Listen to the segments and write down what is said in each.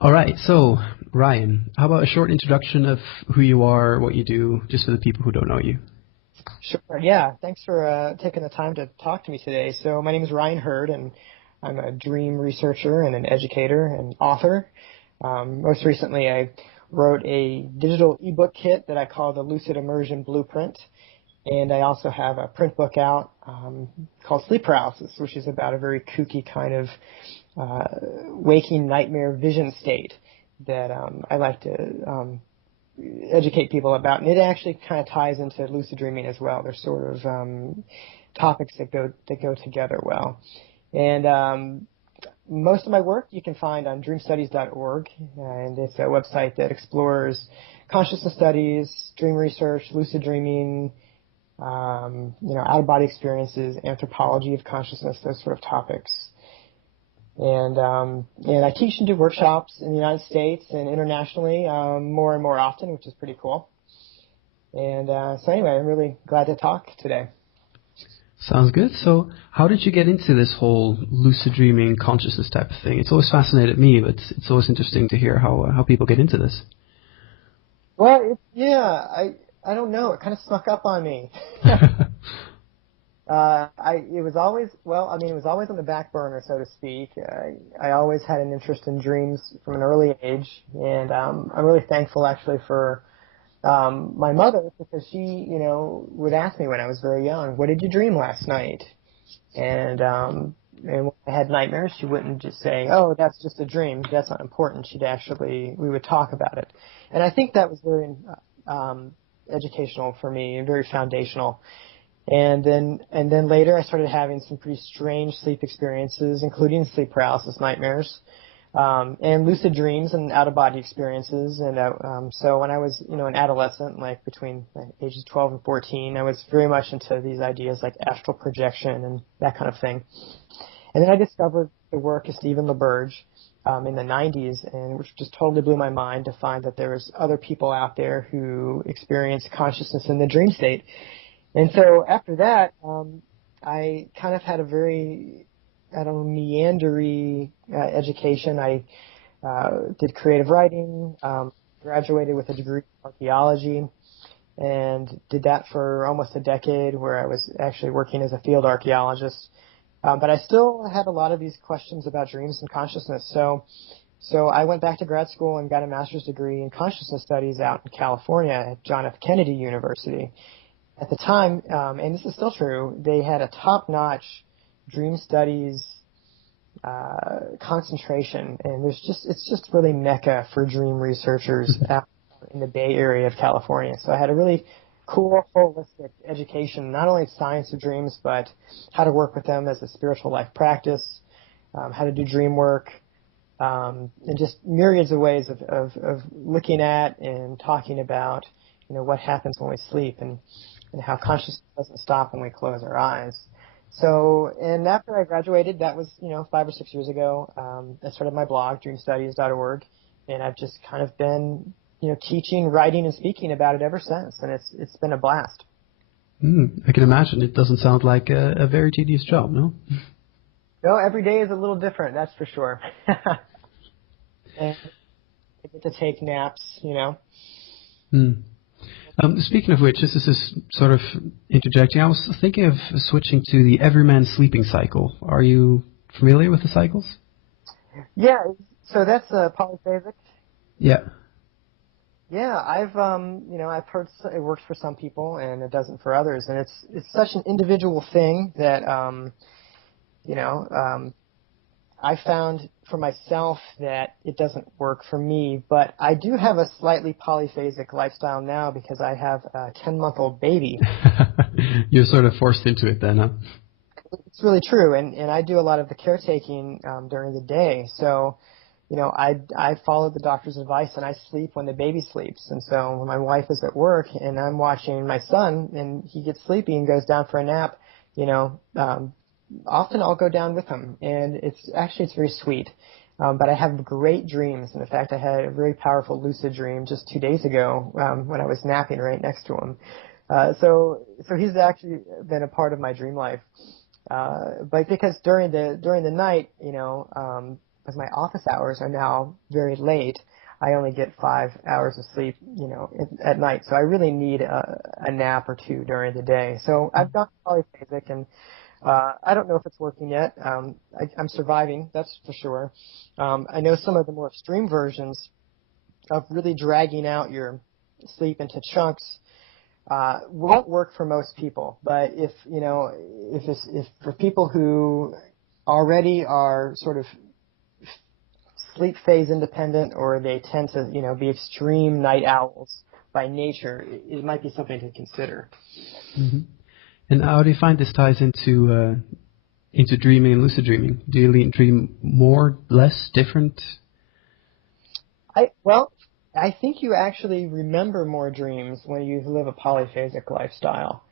All right, so Ryan, how about a short introduction of who you are, what you do, just for the people who don't know you? Sure. Yeah. Thanks for taking the time to talk to me today. So my name is Ryan Hurd, and I'm a dream researcher and an educator and author. Most recently, I wrote a digital ebook kit that I call the Lucid Immersion Blueprint, and I also have a print book out called Sleep Paralysis, which is about a very kooky kind of waking nightmare vision state that I like to educate people about, and it actually kind of ties into lucid dreaming as well. They're sort of topics that go together well. And most of my work you can find on dreamstudies.org, and it's a website that explores consciousness studies, dream research, lucid dreaming, out-of-body experiences, anthropology of consciousness, those sort of topics. And I teach and do workshops in the United States and internationally more and more often, which is pretty cool. And so anyway, I'm really glad to talk today. Sounds good. So how did you get into this whole lucid dreaming consciousness type of thing? It's always fascinated me, but it's always interesting to hear how people get into this. Well, I don't know. It kind of snuck up on me. It was always, it was always on the back burner, so to speak. I always had an interest in dreams from an early age, and I'm really thankful actually for my mother, because she, would ask me when I was very young, "What did you dream last night?" And when I had nightmares, she wouldn't just say, "Oh, that's just a dream. That's not important." We would talk about it, and I think that was very educational for me and very foundational. And then later I started having some pretty strange sleep experiences, including sleep paralysis nightmares, and lucid dreams and out-of-body experiences. And so when I was, an adolescent, like between ages 12 and 14, I was very much into these ideas like astral projection and that kind of thing. And then I discovered the work of Stephen LaBerge in the 90s, and which just totally blew my mind to find that there was other people out there who experience consciousness in the dream state. And so after that, I kind of had a very, meandery education. I did creative writing, graduated with a degree in archaeology, and did that for almost a decade, where I was actually working as a field archaeologist. But I still had a lot of these questions about dreams and consciousness. So I went back to grad school and got a master's degree in consciousness studies out in California at John F. Kennedy University. At the time, and this is still true, they had a top-notch dream studies concentration, and it's just really mecca for dream researchers out in the Bay Area of California. So I had a really cool, holistic education, not only science of dreams, but how to work with them as a spiritual life practice, how to do dream work, and just myriads of ways of looking at and talking about, what happens when we sleep, and how consciousness doesn't stop when we close our eyes. So, and after I graduated, that was, 5 or 6 years ago, I started my blog, dreamstudies.org, and I've just kind of been, teaching, writing, and speaking about it ever since, and it's been a blast. I can imagine. It doesn't sound like a very tedious job, no? No, every day is a little different, that's for sure. And I get to take naps. Speaking of which, this is sort of interjecting. I was thinking of switching to the Everyman sleeping cycle. Are you familiar with the cycles? Yeah, so that's polyphasic. Yeah. Yeah, I've heard it works for some people and it doesn't for others, and it's such an individual thing that I found for myself that it doesn't work for me, but I do have a slightly polyphasic lifestyle now because I have a 10-month-old baby. You're sort of forced into it then, huh? It's really true, and I do a lot of the caretaking during the day, so I follow the doctor's advice and I sleep when the baby sleeps. And so when my wife is at work and I'm watching my son and he gets sleepy and goes down for a nap, often I'll go down with him, and it's very sweet. But I have great dreams. And in fact, I had a very powerful lucid dream just 2 days ago when I was napping right next to him. So he's actually been a part of my dream life. But because during the night, my office hours are now very late, I only get 5 hours of sleep, at night. So I really need a nap or two during the day. So I've done polyphasic, and I don't know if it's working yet. I'm surviving, that's for sure. I know some of the more extreme versions of really dragging out your sleep into chunks won't work for most people. But if for people who already are sort of sleep phase independent, or they tend to be extreme night owls by nature, it might be something to consider. Mm-hmm. And how do you find this ties into dreaming and lucid dreaming? Do you dream more, less, different? I think you actually remember more dreams when you live a polyphasic lifestyle.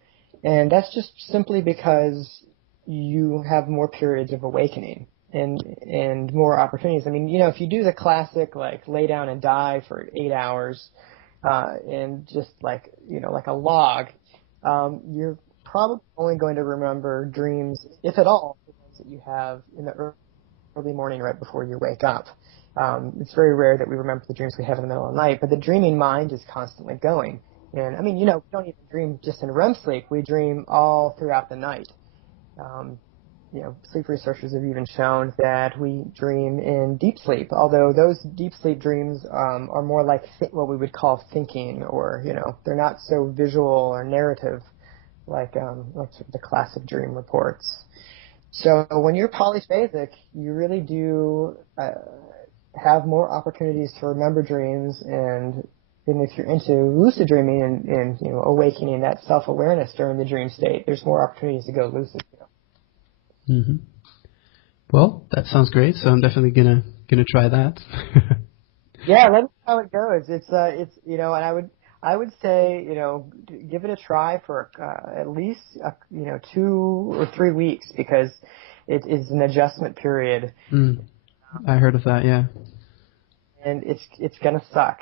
And that's just simply because you have more periods of awakening and more opportunities. I mean, if you do the classic, like, lay down and die for 8 hours, and just like a log, you're probably only going to remember dreams, if at all, the ones that you have in the early morning right before you wake up. It's very rare that we remember the dreams we have in the middle of the night, but the dreaming mind is constantly going. And I mean, we don't even dream just in REM sleep. We dream all throughout the night. Sleep researchers have even shown that we dream in deep sleep, although those deep sleep dreams are more like what we would call thinking, or, they're not so visual or narrative like sort of the classic dream reports. So when you're polyphasic, you really do have more opportunities to remember dreams, and if you're into lucid dreaming and awakening that self-awareness during the dream state, there's more opportunities to go lucid. Mm-hmm. Well, that sounds great. So I'm definitely gonna try that. Yeah, let me know how it goes. It's and I would say give it a try for at least 2 or 3 weeks, because it is an adjustment period. I heard of that, yeah. And it's gonna suck.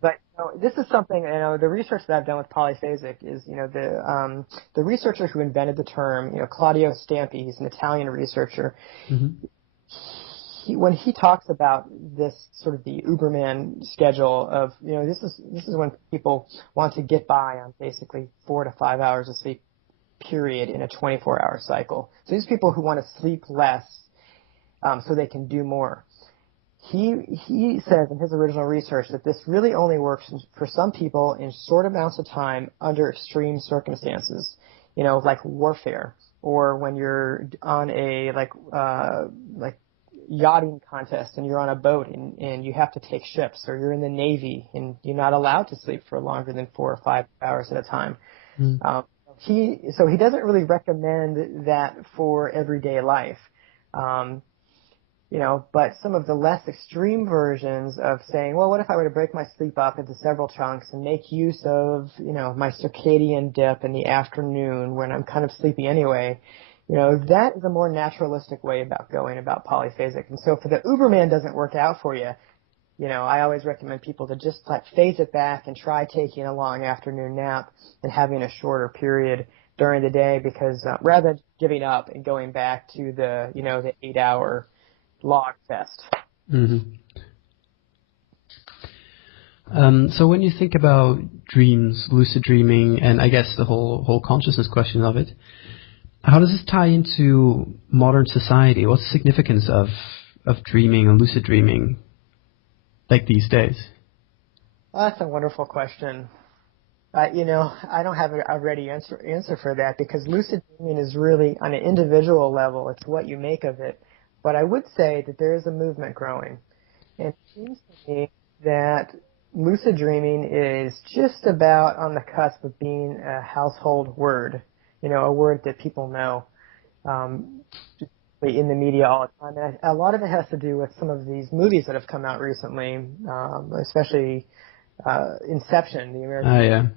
But this is something, the research that I've done with polyphasic is, the researcher who invented the term, Claudio Stampi, he's an Italian researcher. Mm-hmm. When he talks about this sort of the Uberman schedule of, this is when people want to get by on basically 4 to 5 hours of sleep period in a 24-hour cycle. So these people who want to sleep less so they can do more. He says in his original research that this really only works for some people in short amounts of time under extreme circumstances, like warfare, or when you're on a like yachting contest and you're on a boat and you have to take ships, or you're in the Navy and you're not allowed to sleep for longer than 4 or 5 hours at a time. He doesn't really recommend that for everyday life. But some of the less extreme versions of saying, well, what if I were to break my sleep up into several chunks and make use of, my circadian dip in the afternoon when I'm kind of sleepy anyway, that is a more naturalistic way about going about polyphasic. And so if the Uberman doesn't work out for you, I always recommend people to just phase it back and try taking a long afternoon nap and having a shorter period during the day, because rather than giving up and going back to the 8-hour log fest. Mm-hmm. So when you think about dreams, lucid dreaming, and I guess the whole consciousness question of it, how does this tie into modern society? What's the significance of dreaming and lucid dreaming like these days? That's a wonderful question. I don't have a ready answer for that, because lucid dreaming is really on an individual level. It's what you make of it. But I would say that there is a movement growing. And it seems to me that lucid dreaming is just about on the cusp of being a household word, a word that people know in the media all the time. And a lot of it has to do with some of these movies that have come out recently, especially Inception, the American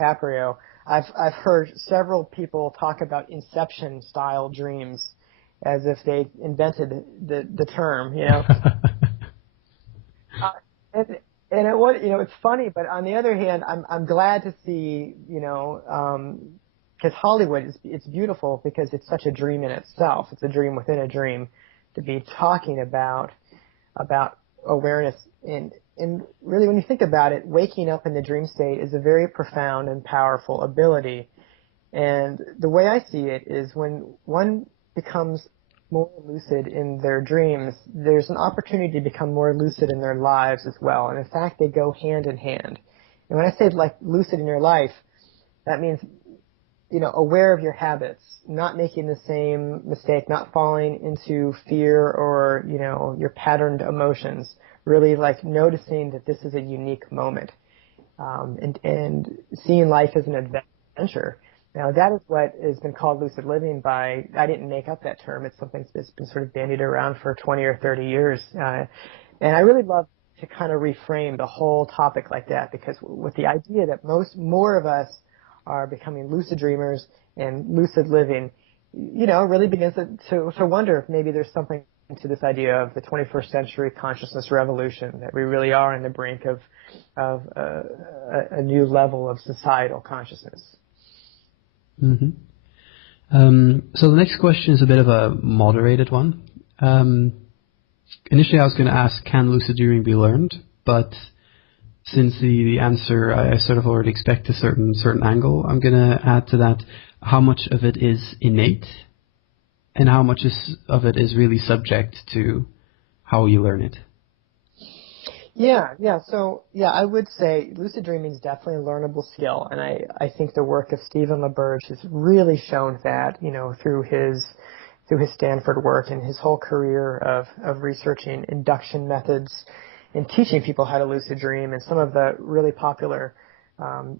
DiCaprio. I've heard several people talk about Inception-style dreams as if they invented the term, it's funny, but on the other hand, I'm glad to see, Hollywood it's beautiful because it's such a dream in itself. It's a dream within a dream to be talking about awareness and really when you think about it, waking up in the dream state is a very profound and powerful ability. And the way I see it is when one becomes more lucid in their dreams, there's an opportunity to become more lucid in their lives as well. And in fact, they go hand in hand. And when I say like lucid in your life, that means, aware of your habits, not making the same mistake, not falling into fear or, your patterned emotions, really like noticing that this is a unique moment, and seeing life as an adventure. Now, that is what has been called lucid living by, I didn't make up that term. It's something that's been sort of bandied around for 20 or 30 years. And I really love to kind of reframe the whole topic like that, because with the idea that more of us are becoming lucid dreamers and lucid living, really begins to wonder if maybe there's something to this idea of the 21st century consciousness revolution, that we really are on the brink of a new level of societal consciousness. Mm-hmm. So the next question is a bit of a moderated one. Initially I was going to ask, can lucid dreaming be learned? But since the answer I sort of already expect a certain angle, I'm going to add to that how much of it is innate and how much of it is really subject to how you learn it. Yeah. So, I would say lucid dreaming is definitely a learnable skill, and I think the work of Stephen LaBerge has really shown that, through his Stanford work and his whole career of researching induction methods and teaching people how to lucid dream. And some of the really popular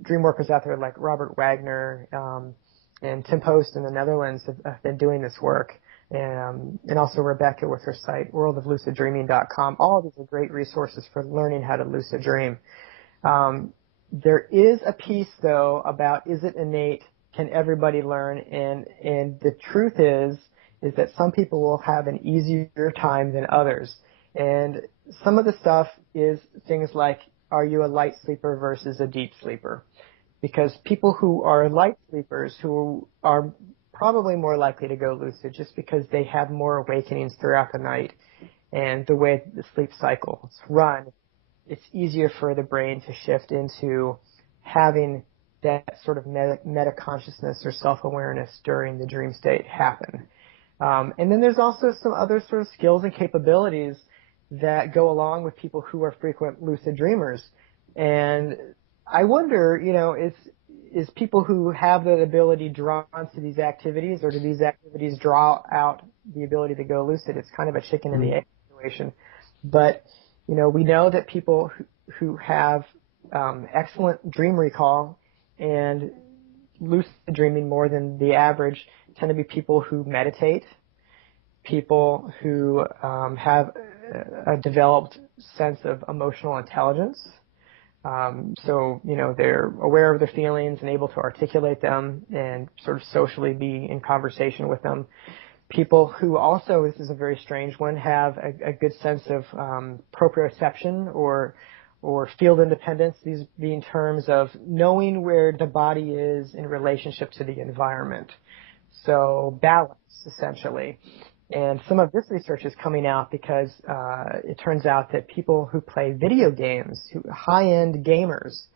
dream workers out there like Robert Wagner and Tim Post in the Netherlands have been doing this work. And also Rebecca with her site, worldofluciddreaming.com. All of these are great resources for learning how to lucid dream. There is a piece, though, about is it innate, can everybody learn? And the truth is that some people will have an easier time than others. And some of the stuff is things like, are you a light sleeper versus a deep sleeper? Because people who are light sleepers, who are probably more likely to go lucid just because they have more awakenings throughout the night, and the way the sleep cycles run, it's easier for the brain to shift into having that sort of meta consciousness or self-awareness during the dream state happen. And then there's also some other sort of skills and capabilities that go along with people who are frequent lucid dreamers. And I wonder, is people who have that ability drawn to these activities, or do these activities draw out the ability to go lucid? It's kind of a chicken and the egg situation. But, we know that people who have excellent dream recall and lucid dreaming more than the average tend to be people who meditate, people who have a developed sense of emotional intelligence. So, they're aware of their feelings and able to articulate them and sort of socially be in conversation with them. People who also, this is a very strange one, have a good sense of proprioception or field independence, these being terms of knowing where the body is in relationship to the environment. So balance, essentially. And some of this research is coming out because it turns out that people who play video games, high-end gamers,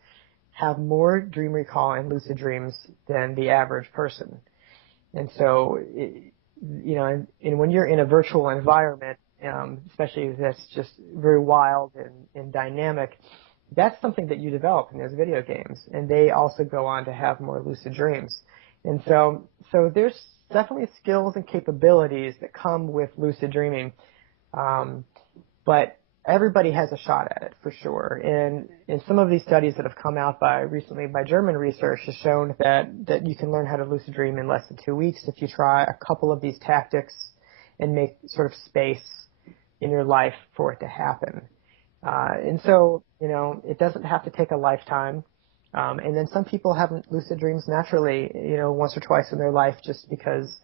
have more dream recall and lucid dreams than the average person. And so, and when you're in a virtual environment, especially if that's just very wild and dynamic, that's something that you develop in those video games. And they also go on to have more lucid dreams. And so there's definitely skills and capabilities that come with lucid dreaming, but everybody has a shot at it for sure. And some of these studies that have come out recently by German research has shown that you can learn how to lucid dream in less than 2 weeks if you try a couple of these tactics and make sort of space in your life for it to happen. And so, it doesn't have to take a lifetime. And then some people have lucid dreams naturally, once or twice in their life just because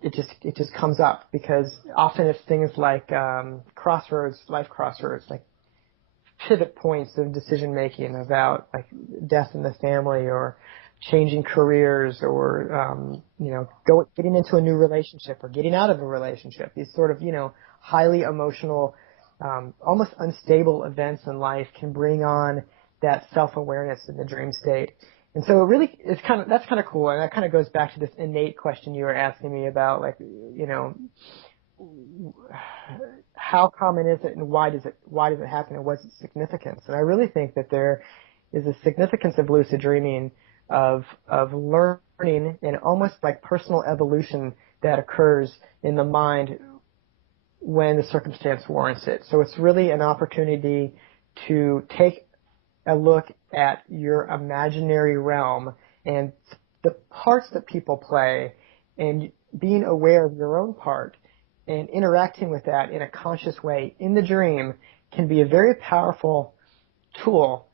it just comes up, because often it's things like life crossroads, like pivot points of decision making about like death in the family or changing careers or, getting into a new relationship or getting out of a relationship. These sort of, highly emotional, almost unstable events in life can bring on that self-awareness in the dream state. And so that's kind of cool. And that kind of goes back to this innate question you were asking me about, like, how common is it and why does it happen and what's its significance? And I really think that there is a significance of lucid dreaming of learning and almost like personal evolution that occurs in the mind when the circumstance warrants it. So it's really an opportunity to take a look at your imaginary realm and the parts that people play and being aware of your own part and interacting with that in a conscious way in the dream can be a very powerful tool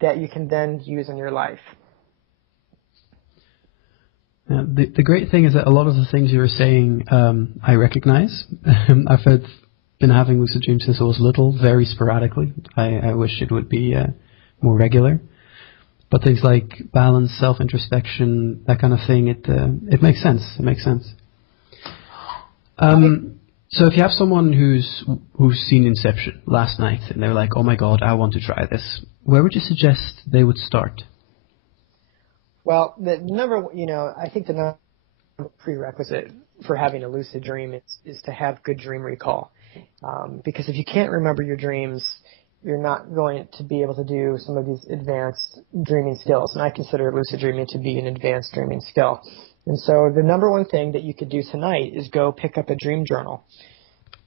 that you can then use in your life. The great thing is that a lot of the things you were saying, I recognize. I've been having lucid dreams since I was little, very sporadically. I wish it would be more regular. But things like balance, self-introspection, that kind of thing, it makes sense. It makes sense. So if you have someone who's seen Inception last night and they're like, oh my God, I want to try this, where would you suggest they would start? Well, I think the number prerequisite for having a lucid dream is to have good dream recall. Because if you can't remember your dreams, you're not going to be able to do some of these advanced dreaming skills. And I consider lucid dreaming to be an advanced dreaming skill. And so the number one thing that you could do tonight is go pick up a dream journal.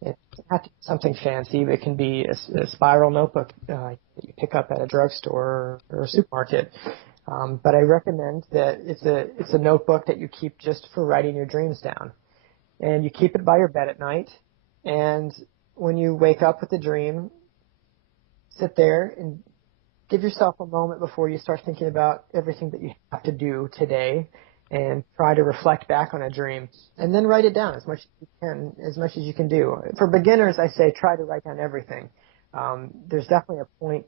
It doesn't have to be something fancy. It can be a spiral notebook that you pick up at a drugstore or a supermarket. But I recommend that it's a notebook that you keep just for writing your dreams down. And you keep it by your bed at night. And when you wake up with the dream, sit there and give yourself a moment before you start thinking about everything that you have to do today and try to reflect back on a dream. And then write it down as much as you can do. For beginners, I say try to write down everything. There's definitely a point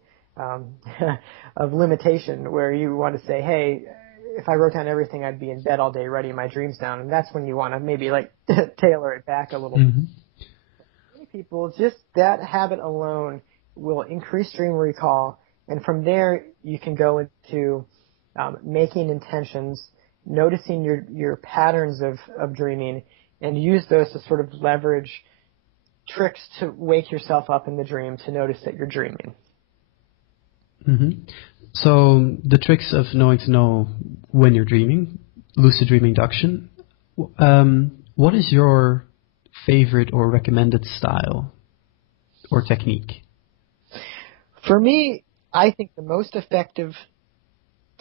of limitation where you want to say, hey, if I wrote down everything, I'd be in bed all day writing my dreams down. And that's when you want to maybe like tailor it back a little bit. Many people, just that habit alone will increase dream recall. And from there, you can go into making intentions, noticing your patterns of dreaming, and use those to sort of leverage tricks to wake yourself up in the dream to notice that you're dreaming. Mm-hmm. So the tricks of knowing to know when you're dreaming, lucid dream induction, what is your favorite or recommended style or technique? For me, I think the most effective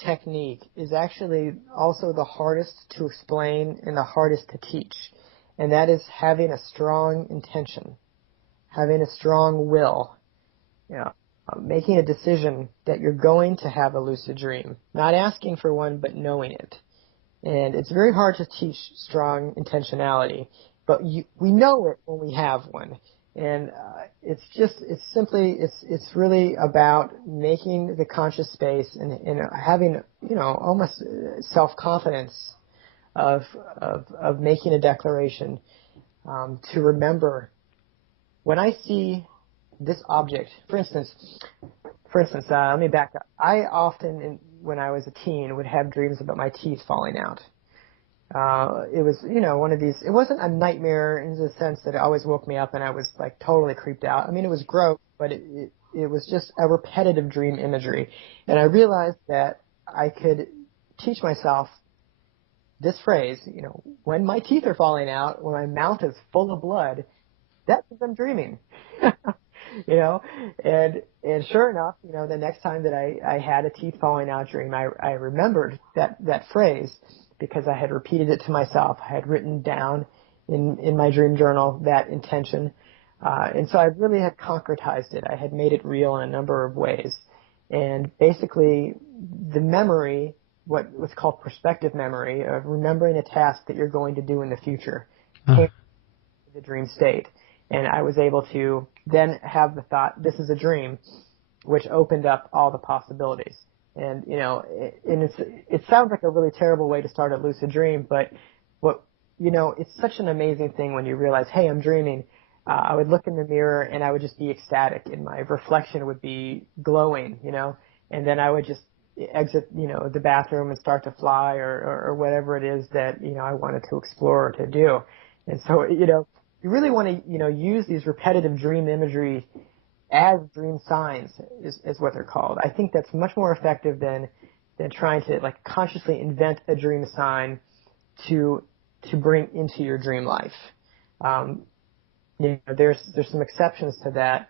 technique is actually also the hardest to explain and the hardest to teach, and that is having a strong intention, having a strong will, making a decision that you're going to have a lucid dream, not asking for one, but knowing it. And it's very hard to teach strong intentionality, but we know it when we have one. And it's really about making the conscious space and having, almost self-confidence of making a declaration, to remember when I see this object. For instance, let me back up. I often, when I was a teen, would have dreams about my teeth falling out. It was, one of these, it wasn't a nightmare in the sense that it always woke me up and I was like totally creeped out. I mean, it was gross, but it was just a repetitive dream imagery. And I realized that I could teach myself this phrase, when my teeth are falling out, when my mouth is full of blood, that means I'm dreaming. And sure enough, the next time that I had a teeth falling out dream, I remembered that phrase because I had repeated it to myself. I had written down in my dream journal that intention. And so I really had concretized it. I had made it real in a number of ways. And basically the memory, what's called prospective memory of remembering a task that you're going to do in the future, came to the dream state. And I was able to then have the thought, this is a dream, which opened up all the possibilities. And, it sounds like a really terrible way to start a lucid dream, but it's such an amazing thing when you realize, hey, I'm dreaming. I would look in the mirror and I would just be ecstatic, and my reflection would be glowing, and then I would just exit, the bathroom and start to fly or whatever it is that, I wanted to explore or to do. And so, you really want to, use these repetitive dream imagery as dream signs is what they're called. I think that's much more effective than trying to like consciously invent a dream sign to bring into your dream life. There's some exceptions to that,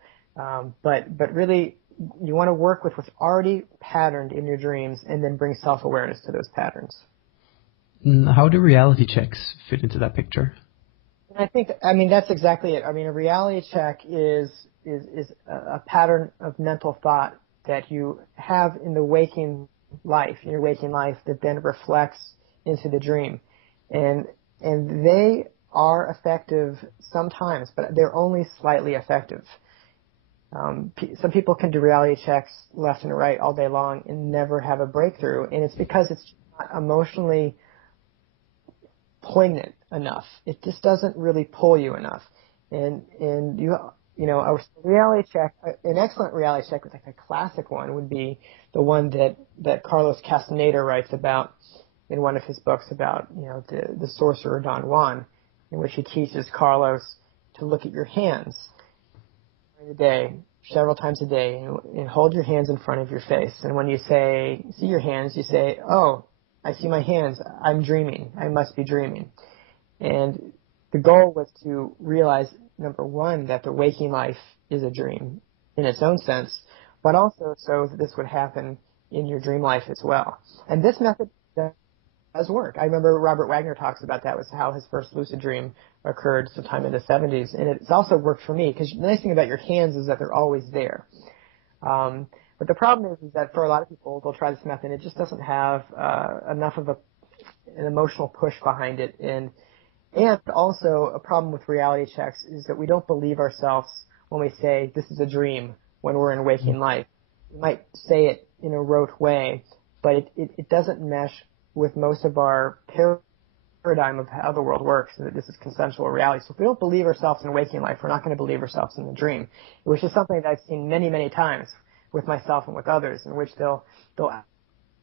but really you want to work with what's already patterned in your dreams and then bring self-awareness to those patterns. How do reality checks fit into that picture? That's exactly it. A reality check is a pattern of mental thought that you have in the waking life, in your waking life, that then reflects into the dream. And they are effective sometimes, but they're only slightly effective. Some people can do reality checks left and right all day long and never have a breakthrough, and it's because it's not emotionally poignant enough. It just doesn't really pull you enough. And a reality check, an excellent reality check, like a classic one, would be the one that Carlos Castaneda writes about in one of his books about, the sorcerer Don Juan, in which he teaches Carlos to look at your hands during the day, several times a day, and hold your hands in front of your face. And when you see your hands, you say, oh, I see my hands. I'm dreaming. I must be dreaming. And the goal was to realize, number one, that the waking life is a dream in its own sense, but also so that this would happen in your dream life as well. And this method does work. I remember Robert Wagner talks about that, was how his first lucid dream occurred sometime in the 70s. And it's also worked for me, because the nice thing about your hands is that they're always there. But the problem is that for a lot of people, they'll try this method, and it just doesn't have enough of an emotional push behind it. And also a problem with reality checks is that we don't believe ourselves when we say this is a dream when we're in waking life. We might say it in a rote way, but it doesn't mesh with most of our paradigm of how the world works, and that this is consensual reality. So if we don't believe ourselves in waking life, we're not going to believe ourselves in the dream, which is something that I've seen many, many times with myself and with others, in which they'll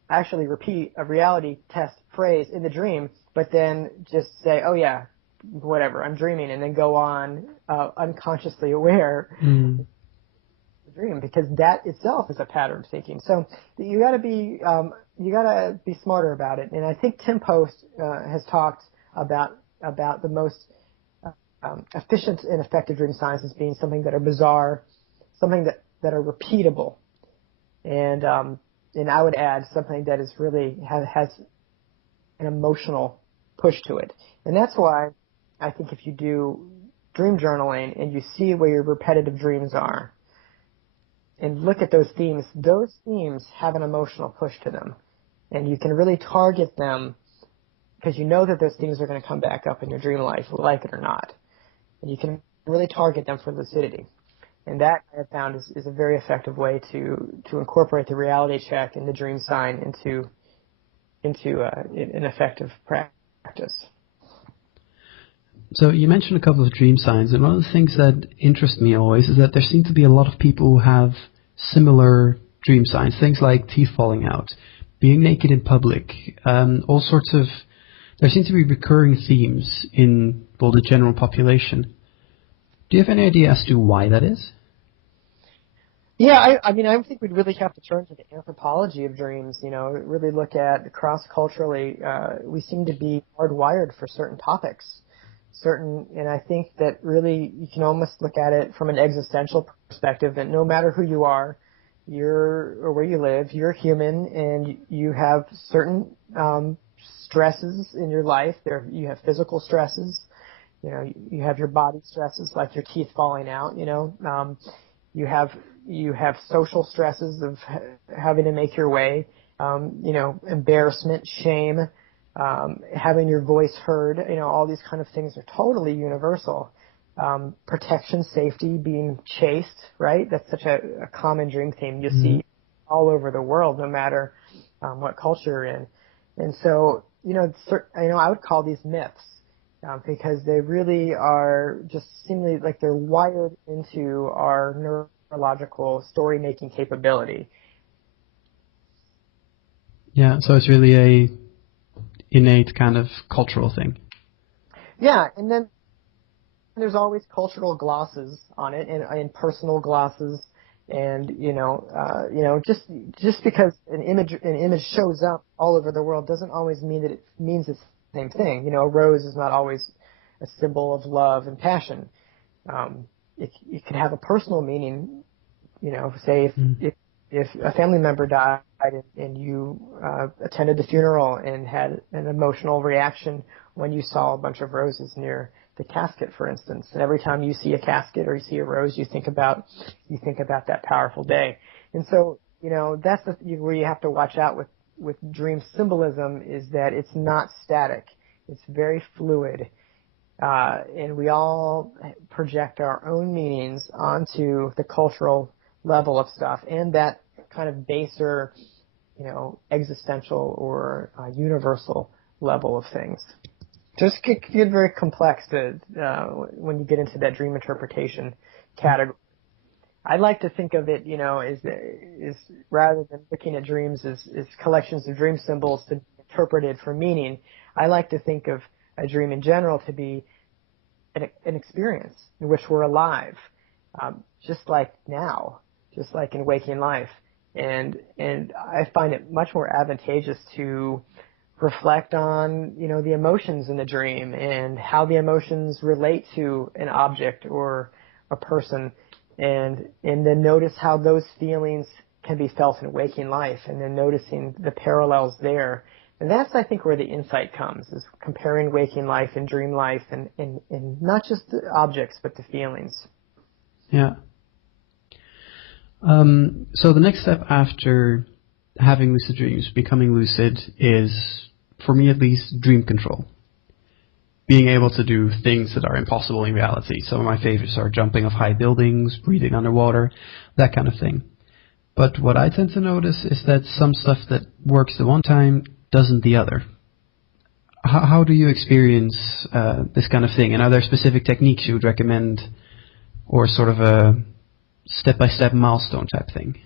actually repeat a reality test phrase in the dream, but then just say, oh yeah, whatever, I'm dreaming, and then go on unconsciously aware the dream, because that itself is a pattern of thinking. So you got to be smarter about it. And I think Tim Post has talked about the most efficient and effective dream signs as being something that are bizarre, something that are repeatable, and I would add something that is really has an emotional push to it. And that's why I think if you do dream journaling and you see where your repetitive dreams are and look at those themes have an emotional push to them. And you can really target them because you know that those themes are going to come back up in your dream life, like it or not. And you can really target them for lucidity. And that I have found is a very effective way to incorporate the reality check and the dream sign into an effective practice. So you mentioned a couple of dream signs, and one of the things that interest me always is that there seem to be a lot of people who have similar dream signs, things like teeth falling out, being naked in public, all sorts of. There seem to be recurring themes in the general population. Do you have any idea as to why that is? Yeah, I think we'd really have to turn to the anthropology of dreams, really look at cross-culturally. We seem to be hardwired for certain topics, and I think that really you can almost look at it from an existential perspective, that no matter who you are, or where you live, you're human, and you have certain stresses in your life. You have physical stresses. You have your body stresses, like your teeth falling out. You have social stresses of having to make your way. Embarrassment, shame, having your voice heard. All these kind of things are totally universal. Protection, safety, being chased. Right? That's such a common dream theme you see all over the world, no matter what culture you're in. And so, I would call these myths because they really are just seemingly like they're wired into our neurological story-making capability. Yeah, so it's really a innate kind of cultural thing. Yeah, and then there's always cultural glosses on it, and personal glosses, and just because an image shows up all over the world doesn't always mean that it means the same thing. A rose is not always a symbol of love and passion. It could have a personal meaning. Say if a family member died and you attended the funeral and had an emotional reaction when you saw a bunch of roses near the casket, for instance. And every time you see a casket or you see a rose, you think about that powerful day. And so, that's where you have to watch out with dream symbolism, is that it's not static. It's very fluid. And we all project our own meanings onto the cultural level of stuff, and that kind of baser, existential or universal level of things. Just get very complex when you get into that dream interpretation category. I like to think of it, is rather than looking at dreams as collections of dream symbols to be interpreted for meaning, I like to think of a dream in general to be an experience in which we're alive, just like now, just like in waking life. And I find it much more advantageous to reflect on, the emotions in the dream and how the emotions relate to an object or a person, and then notice how those feelings can be felt in waking life, and then noticing the parallels there. And that's, I think, where the insight comes, is comparing waking life and dream life, and not just the objects, but the feelings. Yeah. So the next step after having lucid dreams, becoming lucid, is, for me at least, dream control. Being able to do things that are impossible in reality. Some of my favorites are jumping off high buildings, breathing underwater, that kind of thing. But what I tend to notice is that some stuff that works the one time doesn't the other. How do you experience this kind of thing? And are there specific techniques you would recommend, or sort of a step-by-step milestone type thing?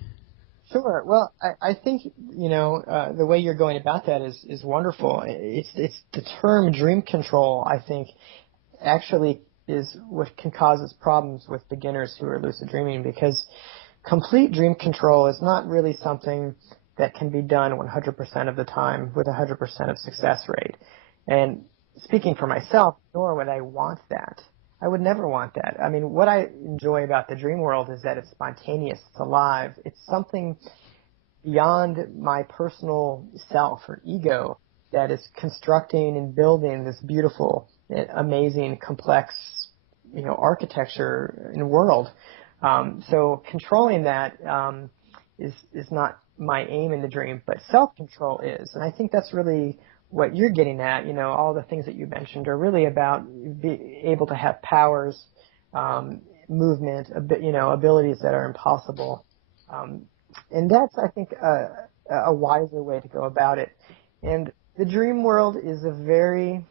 Sure. Well, I think, the way you're going about that is wonderful. It's the term dream control, I think, actually is what can cause us problems with beginners who are lucid dreaming, because complete dream control is not really something that can be done 100% of the time with 100% of success rate. And speaking for myself, nor would I want that. I would never want that. I mean, what I enjoy about the dream world is that it's spontaneous, it's alive, it's something beyond my personal self or ego that is constructing and building this beautiful, amazing, complex, architecture and world. So controlling that is not my aim in the dream, but self-control is. And I think that's really what you're getting at. All the things that you mentioned are really about being able to have powers, movement, abilities that are impossible. And that's, I think, a wiser way to go about it. And the dream world is a very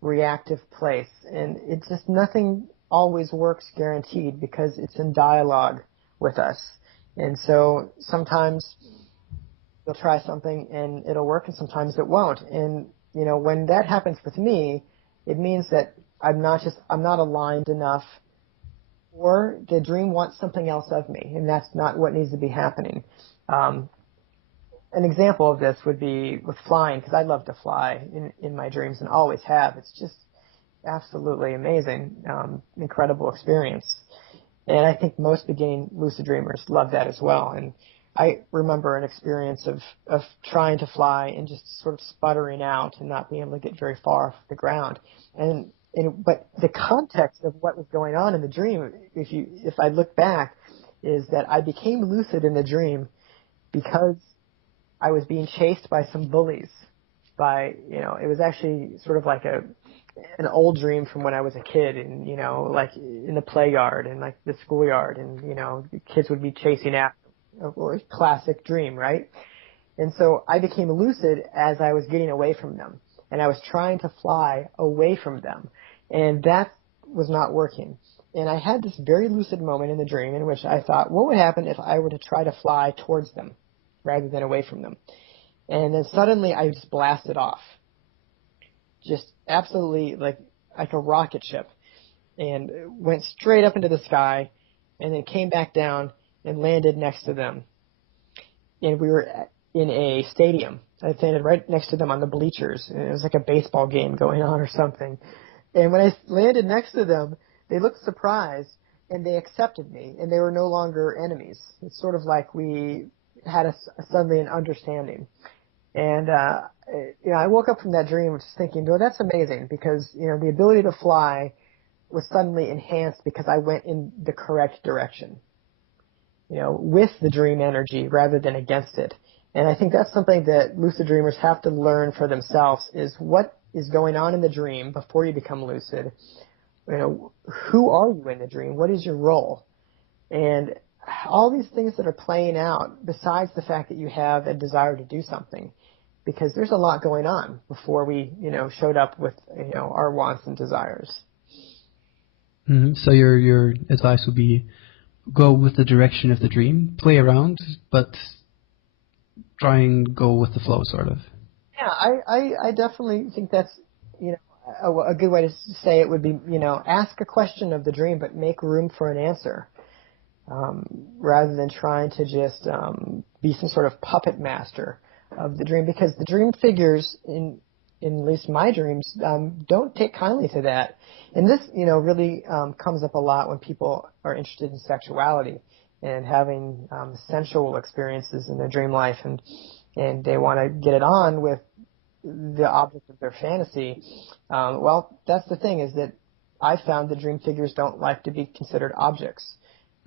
reactive place, and it's just nothing always works guaranteed, because it's in dialogue with us. And so sometimes you'll try something and it'll work, and sometimes it won't. And, when that happens with me, it means that I'm not aligned enough, or the dream wants something else of me, and that's not what needs to be happening. An example of this would be with flying, because I love to fly in my dreams and always have. It's just absolutely amazing, incredible experience. And I think most beginning lucid dreamers love that as well. And I remember an experience of trying to fly and just sort of sputtering out and not being able to get very far off the ground. But the context of what was going on in the dream, if I look back, is that I became lucid in the dream because I was being chased by some bullies. It was actually sort of like an old dream from when I was a kid, and like in the play yard and like the schoolyard, and the kids would be chasing after or a classic dream, right? And so I became lucid as I was getting away from them, and I was trying to fly away from them, and that was not working. And I had this very lucid moment in the dream in which I thought, what would happen if I were to try to fly towards them rather than away from them? And then suddenly I just blasted off, just absolutely like a rocket ship, and went straight up into the sky, and then came back down and landed next to them. And we were in a stadium. I landed right next to them on the bleachers, and it was like a baseball game going on or something. And when I landed next to them, they looked surprised, and they accepted me, and they were no longer enemies. It's sort of like we had suddenly an understanding. And I woke up from that dream just thinking, oh, that's amazing, because the ability to fly was suddenly enhanced because I went in the correct direction, with the dream energy rather than against it. And I think that's something that lucid dreamers have to learn for themselves, is what is going on in the dream before you become lucid. Who are you in the dream? What is your role? And all these things that are playing out, besides the fact that you have a desire to do something, because there's a lot going on before we, showed up with, our wants and desires. Mm-hmm. So your advice would be go with the direction of the dream, play around, but try and go with the flow, sort of. Yeah, I definitely think that's, a good way to say it would be, ask a question of the dream, but make room for an answer, rather than trying to just be some sort of puppet master of the dream, because the dream figures, in at least my dreams, don't take kindly to that. And this, really comes up a lot when people are interested in sexuality and having sensual experiences in their dream life, and they want to get it on with the object of their fantasy. Well, that's the thing, is that I found the dream figures don't like to be considered objects.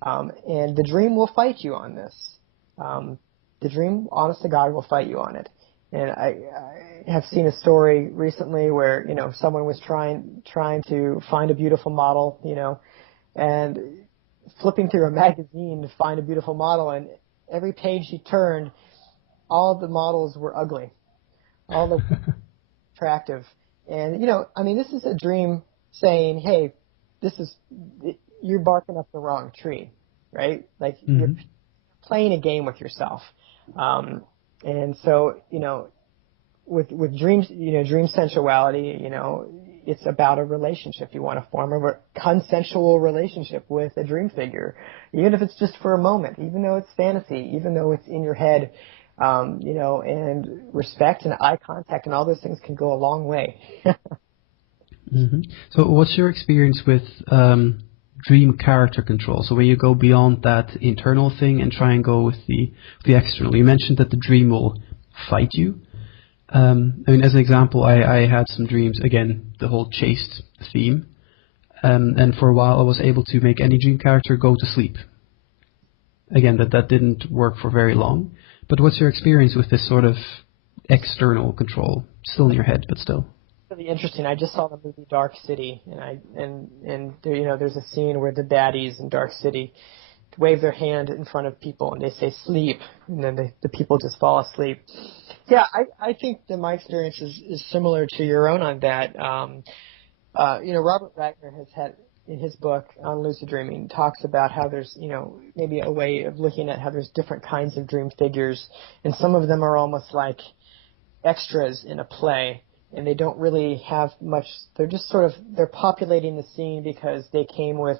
And the dream will fight you on this. The dream, honest to God, will fight you on it. And I have seen a story recently where, someone was trying to find a beautiful model, and flipping through a magazine to find a beautiful model, and every page she turned, all of the models were ugly. All the attractive. And, this is a dream saying, hey, you're barking up the wrong tree, right? Like, mm-hmm. You're playing a game with yourself. And so, with dreams, dream sensuality, it's about a relationship. You want to form a consensual relationship with a dream figure, even if it's just for a moment, even though it's fantasy, even though it's in your head. And respect and eye contact and all those things can go a long way. Mm-hmm. So what's your experience with dream character control? So when you go beyond that internal thing and try and go with the external. You mentioned that the dream will fight you. As an example, I had some dreams, again, the whole chaste theme. And for a while I was able to make any dream character go to sleep. Again, that didn't work for very long. But what's your experience with this sort of external control? Still in your head, but still. Really interesting. I just saw the movie Dark City, and there, there's a scene where the baddies in Dark City wave their hand in front of people and they say sleep, and then the people just fall asleep. Yeah, I think that my experience is similar to your own on that. Robert Wagner has had, in his book on lucid dreaming, talks about how there's, maybe a way of looking at how there's different kinds of dream figures, and some of them are almost like extras in a play, and they don't really have much. They're just they're populating the scene because they came with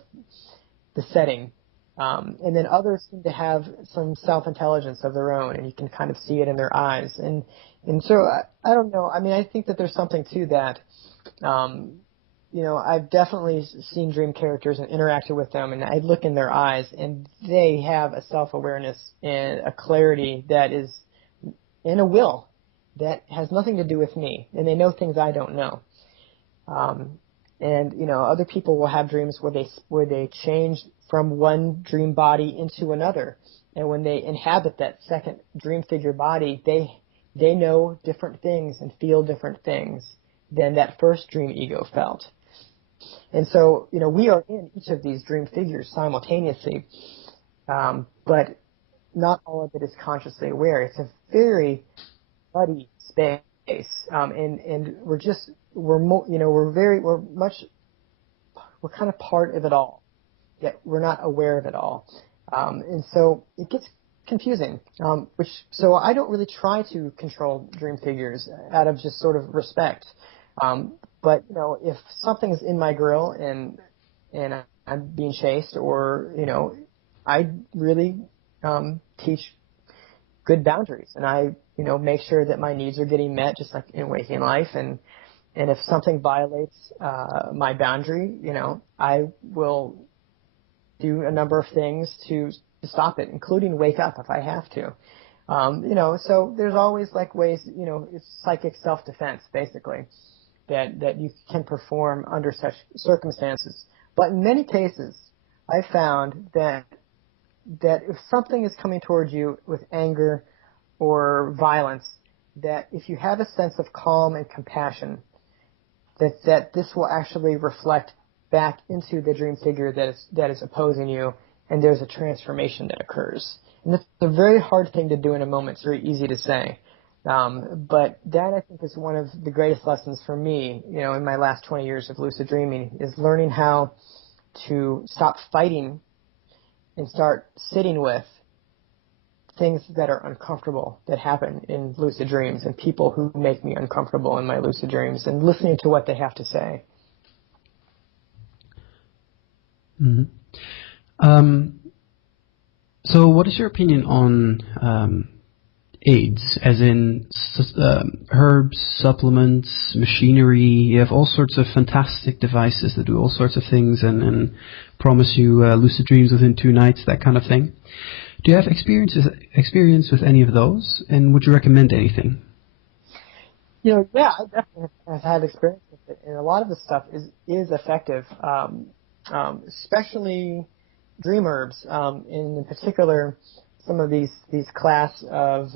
the setting. And then others seem to have some self-intelligence of their own, and you can kind of see it in their eyes. And so I don't know. I think that there's something to that. I've definitely seen dream characters and interacted with them, and I look in their eyes, and they have a self-awareness and a clarity that is, and a will that has nothing to do with me, and they know things I don't know. Other people will have dreams where they change from one dream body into another, and when they inhabit that second dream figure body, they know different things and feel different things than that first dream ego felt. And so, we are in each of these dream figures simultaneously, but not all of it is consciously aware. It's a very muddy space, and we're kind of part of it all, yet we're not aware of it all, and so it gets confusing. So I don't really try to control dream figures out of just sort of respect. But if something is in my grill and I'm being chased, or I really teach good boundaries, and I make sure that my needs are getting met, just like in waking life. And if something violates my boundary, I will do a number of things to stop it, including wake up if I have to. So there's always like ways, it's psychic self-defense basically that you can perform under such circumstances. But in many cases, I found that if something is coming towards you with anger or violence, that if you have a sense of calm and compassion, that this will actually reflect back into the dream figure that is opposing you, and there's a transformation that occurs. And it's a very hard thing to do in a moment. It's very easy to say. But that, I think, is one of the greatest lessons for me, in my last 20 years of lucid dreaming, is learning how to stop fighting and start sitting with things that are uncomfortable that happen in lucid dreams, and people who make me uncomfortable in my lucid dreams, and listening to what they have to say. Mm-hmm. So what is your opinion on aids, as in herbs, supplements, machinery? You have all sorts of fantastic devices that do all sorts of things and promise you lucid dreams within 2 nights, that kind of thing. Do you have experience with any of those, and would you recommend anything? Yeah, I definitely have had experience with it, and a lot of the stuff is effective, especially dream herbs, in particular some of these class of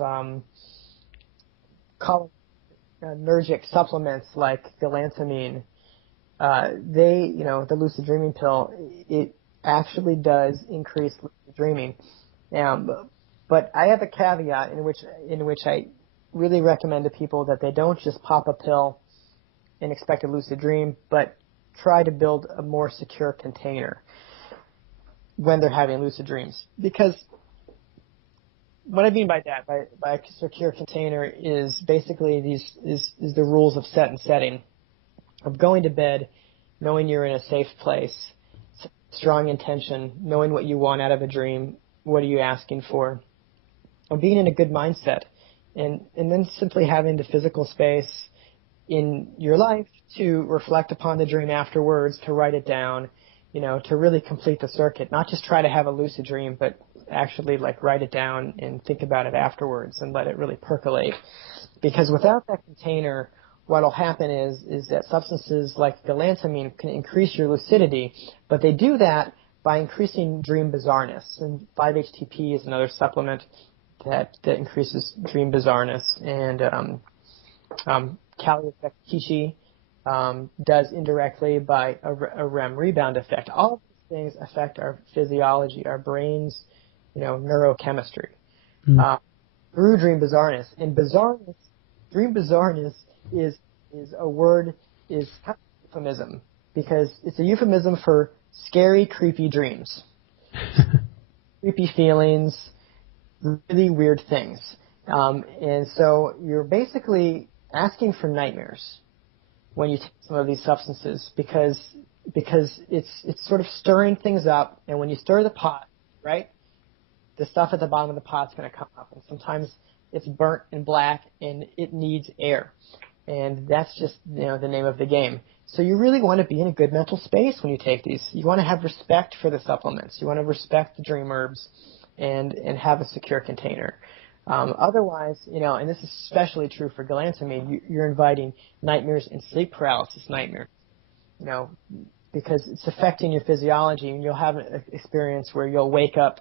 cholinergic supplements like galantamine. The lucid dreaming pill, it actually does increase lucid dreaming. But I have a caveat in which I really recommend to people that they don't just pop a pill and expect a lucid dream, but try to build a more secure container when they're having lucid dreams. Because what I mean by that, by a secure container, is basically is the rules of set and setting, of going to bed knowing you're in a safe place, strong intention, knowing what you want out of a dream, what are you asking for, of being in a good mindset, and then simply having the physical space in your life to reflect upon the dream afterwards, to write it down, to really complete the circuit, not just try to have a lucid dream, but actually like write it down and think about it afterwards and let it really percolate. Because without that container, what'll happen is that substances like galantamine can increase your lucidity, but they do that by increasing dream bizarreness. And 5-HTP is another supplement that increases dream bizarreness. And calorie effect Kishi does indirectly by a REM rebound effect. All of these things affect our physiology, our brains, neurochemistry, through dream bizarreness. And dream bizarreness is a word, is kind of a euphemism, because it's a euphemism for scary, creepy dreams. Creepy feelings, really weird things. And so you're basically asking for nightmares when you take some of these substances, because it's sort of stirring things up, and when you stir the pot, right, the stuff at the bottom of the pot's going to come up, and sometimes it's burnt and black and it needs air, and that's just the name of the game. So you really want to be in a good mental space when you take these. You want to have respect for the supplements. You want to respect the dream herbs, and have a secure container. Otherwise, and this is especially true for galantamine, you're inviting nightmares and sleep paralysis nightmares, because it's affecting your physiology, and you'll have an experience where you'll wake up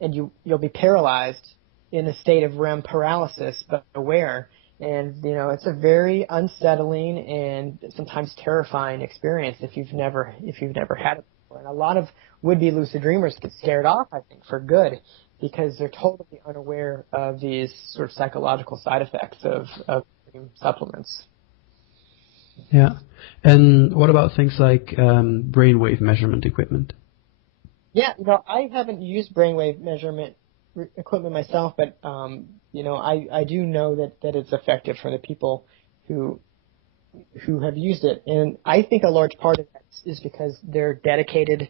and you'll be paralyzed in a state of REM paralysis, but aware. And, it's a very unsettling and sometimes terrifying experience if you've never had it before. And a lot of would-be lucid dreamers get scared off, I think, for good, because they're totally unaware of these sort of psychological side effects of dream supplements. Yeah. And what about things like brainwave measurement equipment? Yeah, I haven't used brainwave measurement equipment myself, but I do know that it's effective for the people who have used it, and I think a large part of that is because they're dedicated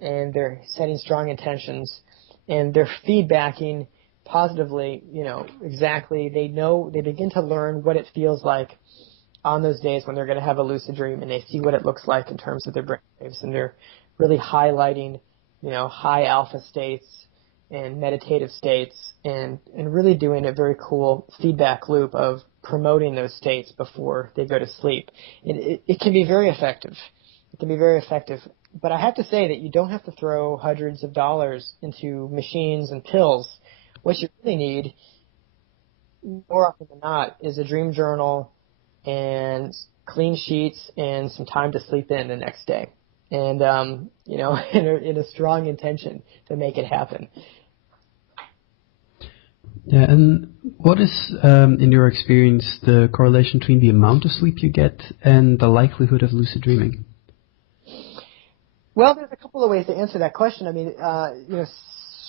and they're setting strong intentions and they're feedbacking positively. Exactly. They begin to learn what it feels like on those days when they're going to have a lucid dream, and they see what it looks like in terms of their brainwaves, and they're really highlighting high alpha states and meditative states, and really doing a very cool feedback loop of promoting those states before they go to sleep. And it can be very effective. It can be very effective. But I have to say that you don't have to throw hundreds of dollars into machines and pills. What you really need, more often than not, is a dream journal and clean sheets and some time to sleep in the next day. And, in a strong intention to make it happen. Yeah, and what is, in your experience, the correlation between the amount of sleep you get and the likelihood of lucid dreaming? Well, there's a couple of ways to answer that question. I mean,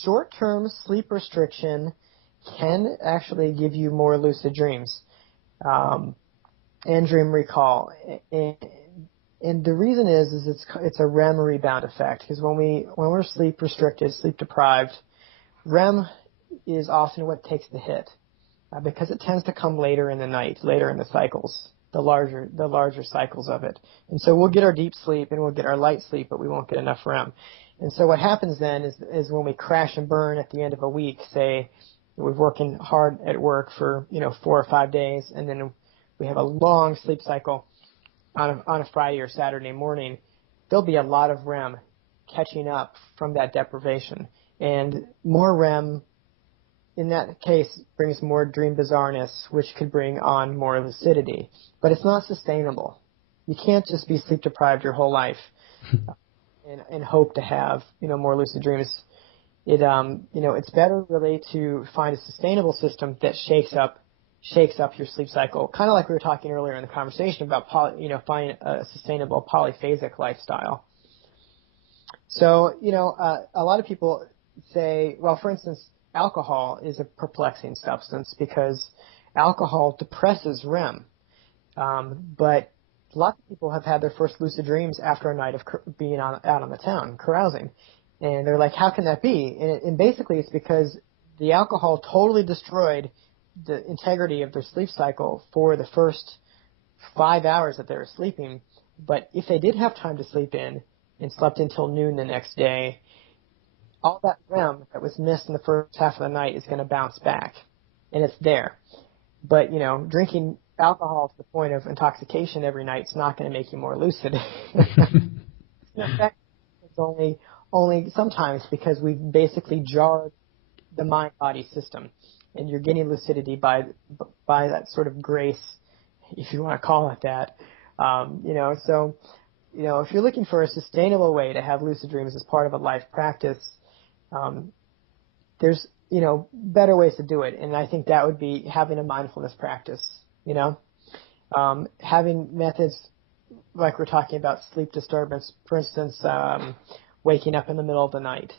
short-term sleep restriction can actually give you more lucid dreams and dream recall. And the reason is it's a REM rebound effect, because when we're sleep restricted, sleep deprived, REM is often what takes the hit, because it tends to come later in the night, later in the cycles, the larger cycles of it. And so we'll get our deep sleep and we'll get our light sleep, but we won't get enough REM. And so what happens then is when we crash and burn at the end of a week, say we're working hard at work for 4 or 5 days, and then we have a long sleep cycle on a Friday or Saturday morning, there'll be a lot of REM catching up from that deprivation. And more REM, in that case, brings more dream bizarreness, which could bring on more lucidity. But it's not sustainable. You can't just be sleep deprived your whole life and hope to have more lucid dreams. It's better really to find a sustainable system that shakes up your sleep cycle, kind of like we were talking earlier in the conversation about finding a sustainable polyphasic lifestyle. So a lot of people say, well, for instance, alcohol is a perplexing substance because alcohol depresses REM, but lots of people have had their first lucid dreams after a night of being out on the town carousing, and they're like, how can that be? And basically it's because the alcohol totally destroyed the integrity of their sleep cycle for the first 5 hours that they were sleeping. But if they did have time to sleep in and slept until noon the next day, all that REM that was missed in the first half of the night is going to bounce back, and it's there. But drinking alcohol to the point of intoxication every night is not going to make you more lucid. In fact, it's only sometimes, because we've basically jarred the mind-body system. And you're getting lucidity by that sort of grace, if you want to call it that. So if you're looking for a sustainable way to have lucid dreams as part of a life practice, there's better ways to do it, and I think that would be having a mindfulness practice. Having methods like we're talking about sleep disturbance, for instance, waking up in the middle of the night.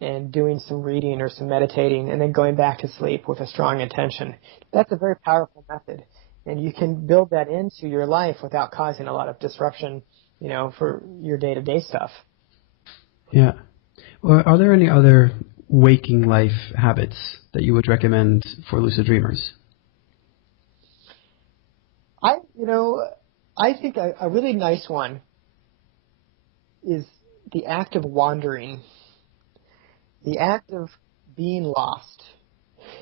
And doing some reading or some meditating and then going back to sleep with a strong intention. That's a very powerful method, and you can build that into your life without causing a lot of disruption, for your day-to-day stuff. Yeah. Well, are there any other waking life habits that you would recommend for lucid dreamers? I think a really nice one is the act of wandering. The act of being lost.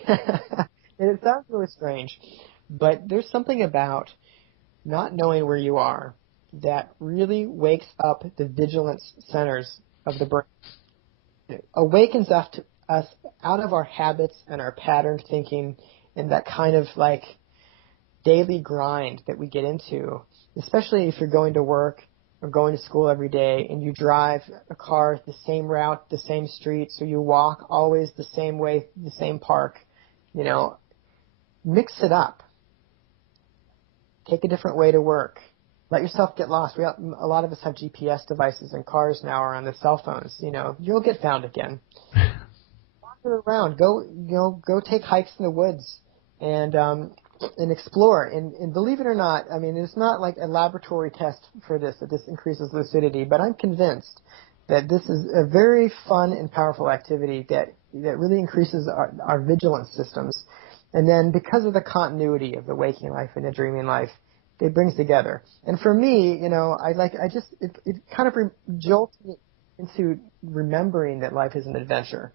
And it sounds really strange, but there's something about not knowing where you are that really wakes up the vigilance centers of the brain. It awakens us out of our habits and our pattern thinking and that kind of daily grind that we get into, especially if you're going to work or going to school every day, and you drive a car the same route, the same street, so you walk always the same way, the same park, mix it up. Take a different way to work. Let yourself get lost. A lot of us have GPS devices in cars now or on the cell phones. You'll get found again. Wander around. Go take hikes in the woods and explore. And believe it or not, I mean, it's not like a laboratory test for this, that this increases lucidity, but I'm convinced that this is a very fun and powerful activity that really increases our vigilance systems. And then because of the continuity of the waking life and the dreaming life, it brings together. And for me, it kind of jolts me into remembering that life is an adventure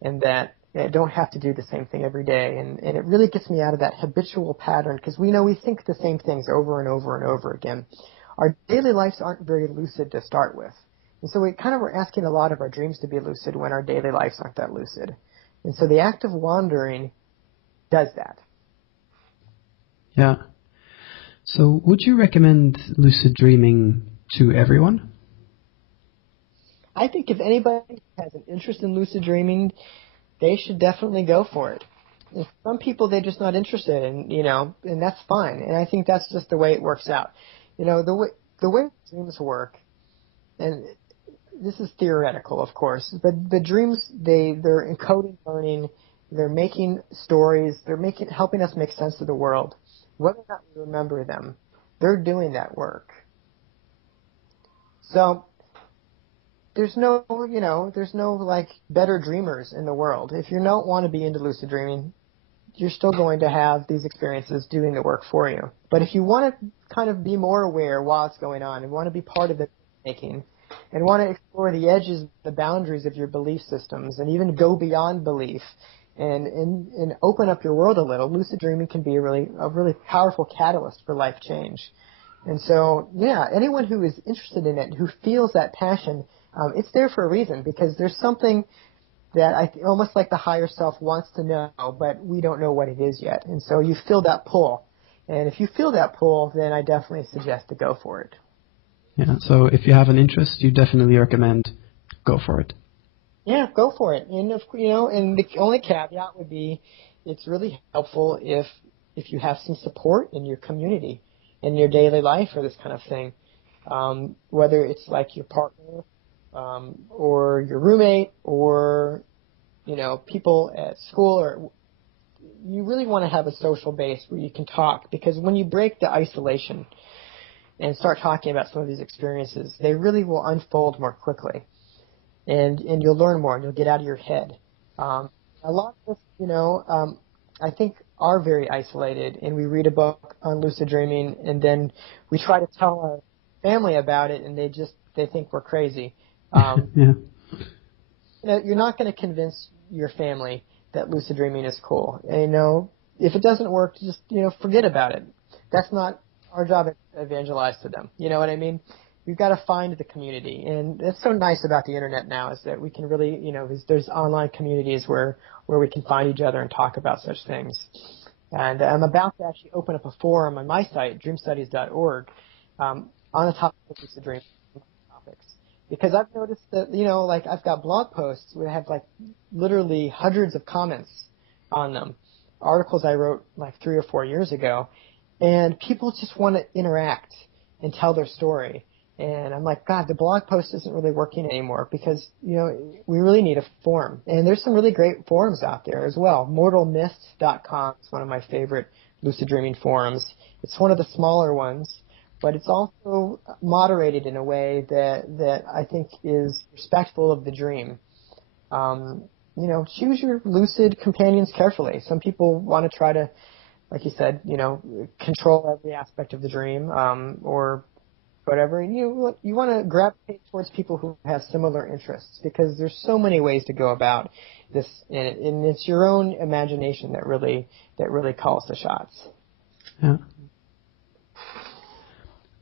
and that I don't have to do the same thing every day. And it really gets me out of that habitual pattern, because we think the same things over and over and over again. Our daily lives aren't very lucid to start with. And so we're asking a lot of our dreams to be lucid when our daily lives aren't that lucid. And so the act of wandering does that. Yeah. So would you recommend lucid dreaming to everyone? I think if anybody has an interest in lucid dreaming, they should definitely go for it. If some people, they're just not interested in, and that's fine. And I think that's just the way it works out. The way dreams work, and this is theoretical, of course, but the dreams, they're encoding learning, they're making stories, they're helping us make sense of the world. Whether or not we remember them, they're doing that work. So there's no like better dreamers in the world. If you don't want to be into lucid dreaming, you're still going to have these experiences doing the work for you. But if you want to kind of be more aware while it's going on and want to be part of the making and want to explore the edges, the boundaries of your belief systems and even go beyond belief and open up your world a little, lucid dreaming can be a really powerful catalyst for life change. And so, yeah, anyone who is interested in it, who feels that passion, it's there for a reason, because there's something that almost like the higher self wants to know, but we don't know what it is yet. And so you feel that pull. And if you feel that pull, then I definitely suggest to go for it. Yeah, so if you have an interest, you definitely recommend go for it. Yeah, go for it. And and the only caveat would be, it's really helpful if you have some support in your community, in your daily life, or this kind of thing. Whether it's like your partner, or your roommate, or people at school, or you really want to have a social base where you can talk, because when you break the isolation and start talking about some of these experiences, they really will unfold more quickly. And you'll learn more, and you'll get out of your head. A lot of us, I think, are very isolated, and we read a book on lucid dreaming, and then we try to tell our family about it, and they think we're crazy. Yeah. You're not going to convince your family that lucid dreaming is cool. And, if it doesn't work, just forget about it. That's not our job to evangelize to them. You know what I mean? We've got to find the community, and that's so nice about the internet now, is that we can really, there's online communities where we can find each other and talk about such things. And I'm about to actually open up a forum on my site, dreamstudies.org, on the topic of lucid dreaming topics, because I've noticed that I've got blog posts where I have literally hundreds of comments on them, articles I wrote 3 or 4 years ago, and people just want to interact and tell their story. And I'm like, God, the blog post isn't really working anymore, because, we really need a forum. And there's some really great forums out there as well. Mortalmyths.com is one of my favorite lucid dreaming forums. It's one of the smaller ones, but it's also moderated in a way that I think is respectful of the dream. Choose your lucid companions carefully. Some people want to try to, like you said, control every aspect of the dream, or whatever. You want to gravitate towards people who have similar interests, because there's so many ways to go about this, and it's your own imagination that really calls the shots. Yeah.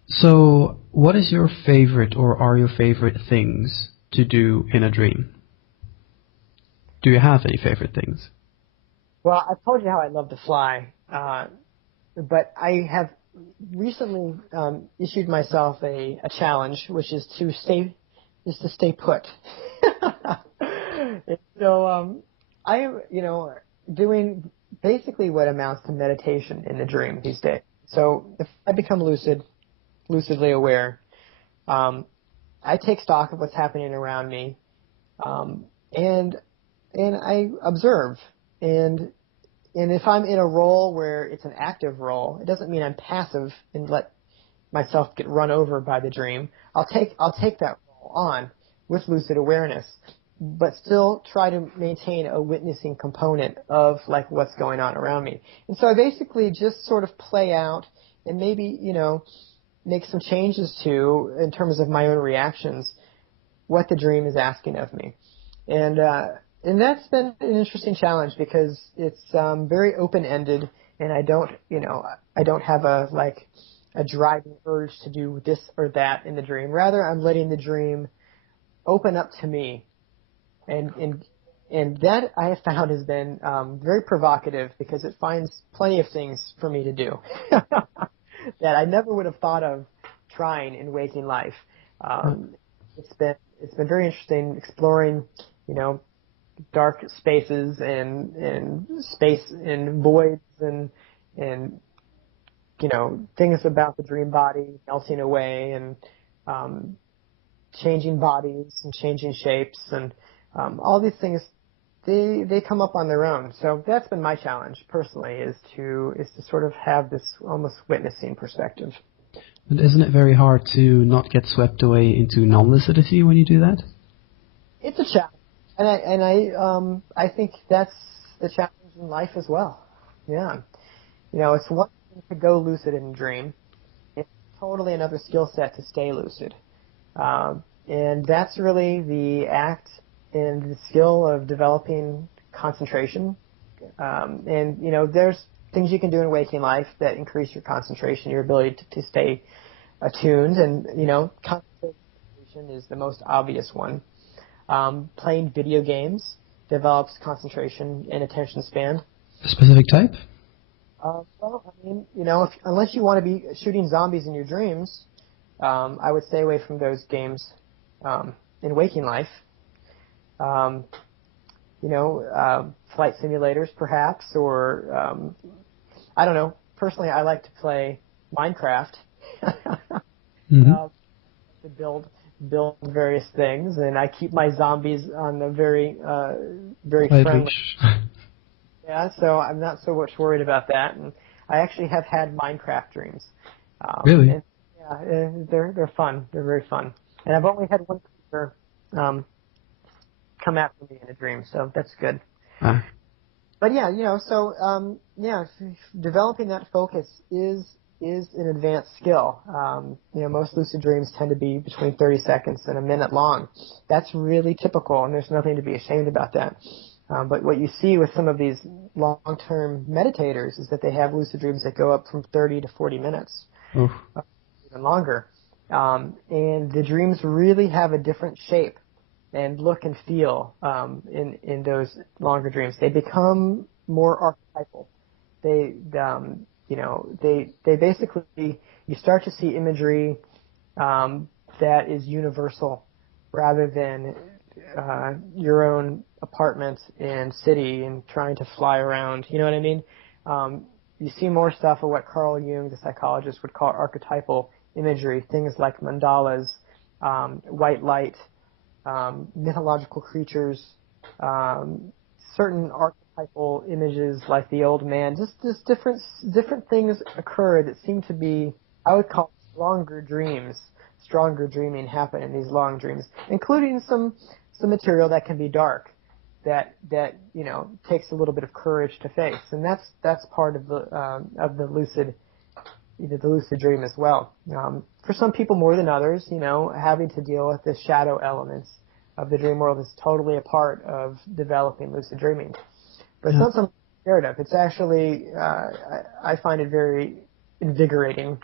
So, what is your favorite, or are your favorite things to do in a dream? Do you have any favorite things? Well, I told you how I love to fly, but I have recently issued myself a challenge, which is to stay put. And so I am, doing basically what amounts to meditation in the dream these days. So if I become lucidly aware, I take stock of what's happening around me, and I observe. And if I'm in a role where it's an active role, it doesn't mean I'm passive and let myself get run over by the dream. I'll take that role on with lucid awareness, but still try to maintain a witnessing component of like what's going on around me. And so I basically just sort of play out and maybe, make some changes to, in terms of my own reactions, what the dream is asking of me. And that's been an interesting challenge because it's very open-ended, and I don't have a driving urge to do this or that in the dream. Rather, I'm letting the dream open up to me, and that I have found has been very provocative because it finds plenty of things for me to do that I never would have thought of trying in waking life. It's been very interesting exploring, dark spaces and space and voids and things about the dream body melting away and changing bodies and changing shapes and all these things. They come up on their own. So that's been my challenge personally, is to sort of have this almost witnessing perspective. But isn't it very hard to not get swept away into non-lucidity when you do that? It's a challenge. And I think that's the challenge in life as well. Yeah. It's one thing to go lucid in a dream. It's totally another skill set to stay lucid. And that's really the act and the skill of developing concentration. And there's things you can do in waking life that increase your concentration, your ability to stay attuned. And, concentration is the most obvious one. Playing video games develops concentration and attention span. A specific type? Unless you want to be shooting zombies in your dreams, I would stay away from those games in waking life. Flight simulators perhaps, or I don't know. Personally, I like to play Minecraft. To build various things, and I keep my zombies on the very friendly. Yeah, so I'm not so much worried about that. And I actually have had Minecraft dreams. Really? And, yeah, they're fun. They're very fun. And I've only had one creature come after me in a dream, so that's good. But yeah, developing that focus is an advanced skill. Most lucid dreams tend to be between 30 seconds and a minute long. That's really typical, and there's nothing to be ashamed about that. But what you see with some of these long-term meditators is that they have lucid dreams that go up from 30 to 40 minutes, even longer. And the dreams really have a different shape and look and feel in those longer dreams. They become more archetypal. They basically, you start to see imagery that is universal rather than your own apartment and city and trying to fly around. You know what I mean? You see more stuff of what Carl Jung, the psychologist, would call archetypal imagery, things like mandalas, white light, mythological creatures, certain archetypal images like the old man. Just different things occur that seem to be, I would call, stronger dreaming happen in these long dreams, including some material that can be dark, that takes a little bit of courage to face, and that's part of the lucid dream as well. For some people more than others, having to deal with the shadow elements of the dream world is totally a part of developing lucid dreaming. But it's not something I'm scared of. It's actually, I find it very invigorating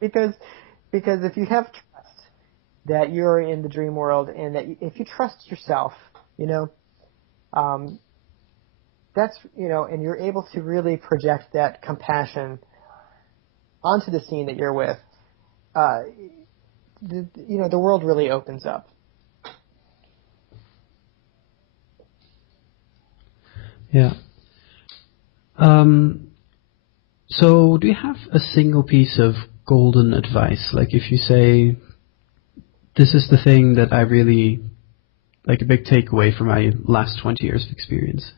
because if you have trust that you're in the dream world and that if you trust yourself, that's, and you're able to really project that compassion onto the scene that you're with, the world really opens up. Yeah. So do you have a single piece of golden advice? Like if you say, this is the thing that I really, like a big takeaway from my last 20 years of experience.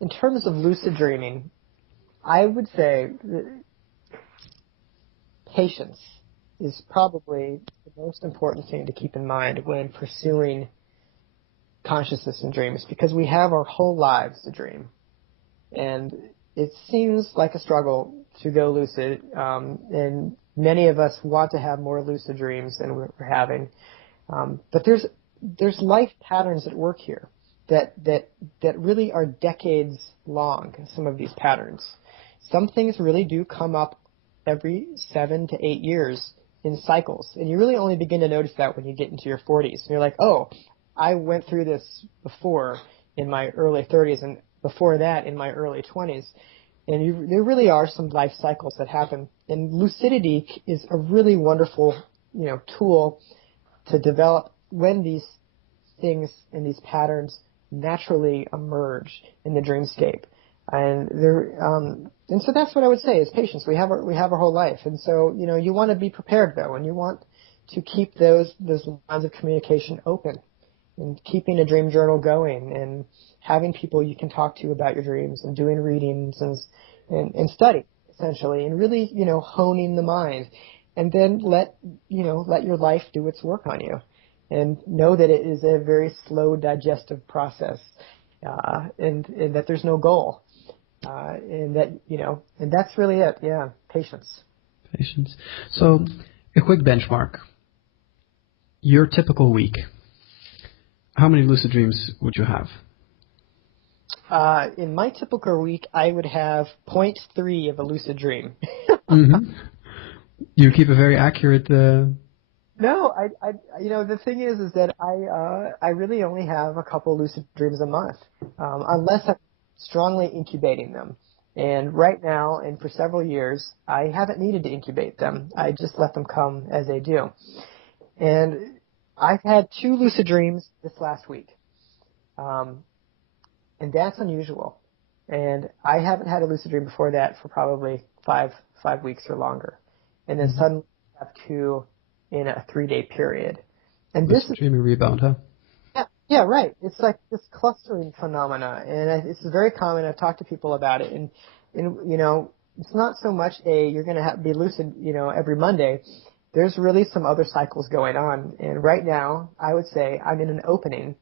In terms of lucid dreaming, I would say that patience is probably the most important thing to keep in mind when pursuing consciousness and dreams, because we have our whole lives to dream. And it seems like a struggle to go lucid, and many of us want to have more lucid dreams than we're having. But there's life patterns at work here that really are decades long, some of these patterns. Some things really do come up every 7 to 8 years in cycles. And you really only begin to notice that when you get into your 40s. And you're like, oh, I went through this before in my early 30s, and before that in my early 20s. And there really are some life cycles that happen. And lucidity is a really wonderful, tool to develop when these things and these patterns naturally emerge in the dreamscape. And so that's what I would say is patience. We have our whole life. And so, you want to be prepared though, and you want to keep those lines of communication open, and keeping a dream journal going, and having people you can talk to about your dreams, and doing readings and study essentially, and really, honing the mind, and then let your life do its work on you, and know that it is a very slow digestive process, and that there's no goal, and that, and that's really it. Yeah. Patience. Patience. So a quick benchmark. Your typical week. How many lucid dreams would you have? In my typical week, I would have 0.3 of a lucid dream. Mm-hmm. You keep a very accurate. No, the thing is that I really only have a couple lucid dreams a month, unless I'm strongly incubating them. And right now, and for several years, I haven't needed to incubate them. I just let them come as they do. And I've had 2 lucid dreams this last week. And that's unusual. And I haven't had a lucid dream before that for probably five weeks or longer. And then suddenly I have 2 in a 3-day period. And this is dreaming rebound, huh? Yeah, right. It's like this clustering phenomena, and it's very common. I've talked to people about it, and it's not so much you're going to be lucid, every Monday. There's really some other cycles going on, and right now I would say I'm in an opening.